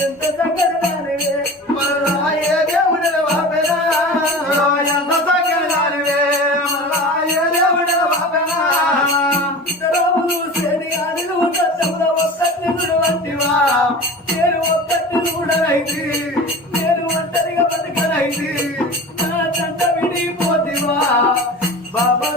ఎంత సంగతి మళ్ళా ఏ దేవుడి బాపెనా ఎంత సంగతి మళ్ళా ఏ దేవుడి బాపెనా ఇతరములు శ్రేణి అనిలు తత్వముల ఒక్కటి వంటివా నేను ఒక్కటి చూడనైతి నేను ఒంటరిగా బతకనైతి నా చంట విడిపోతివా బాబా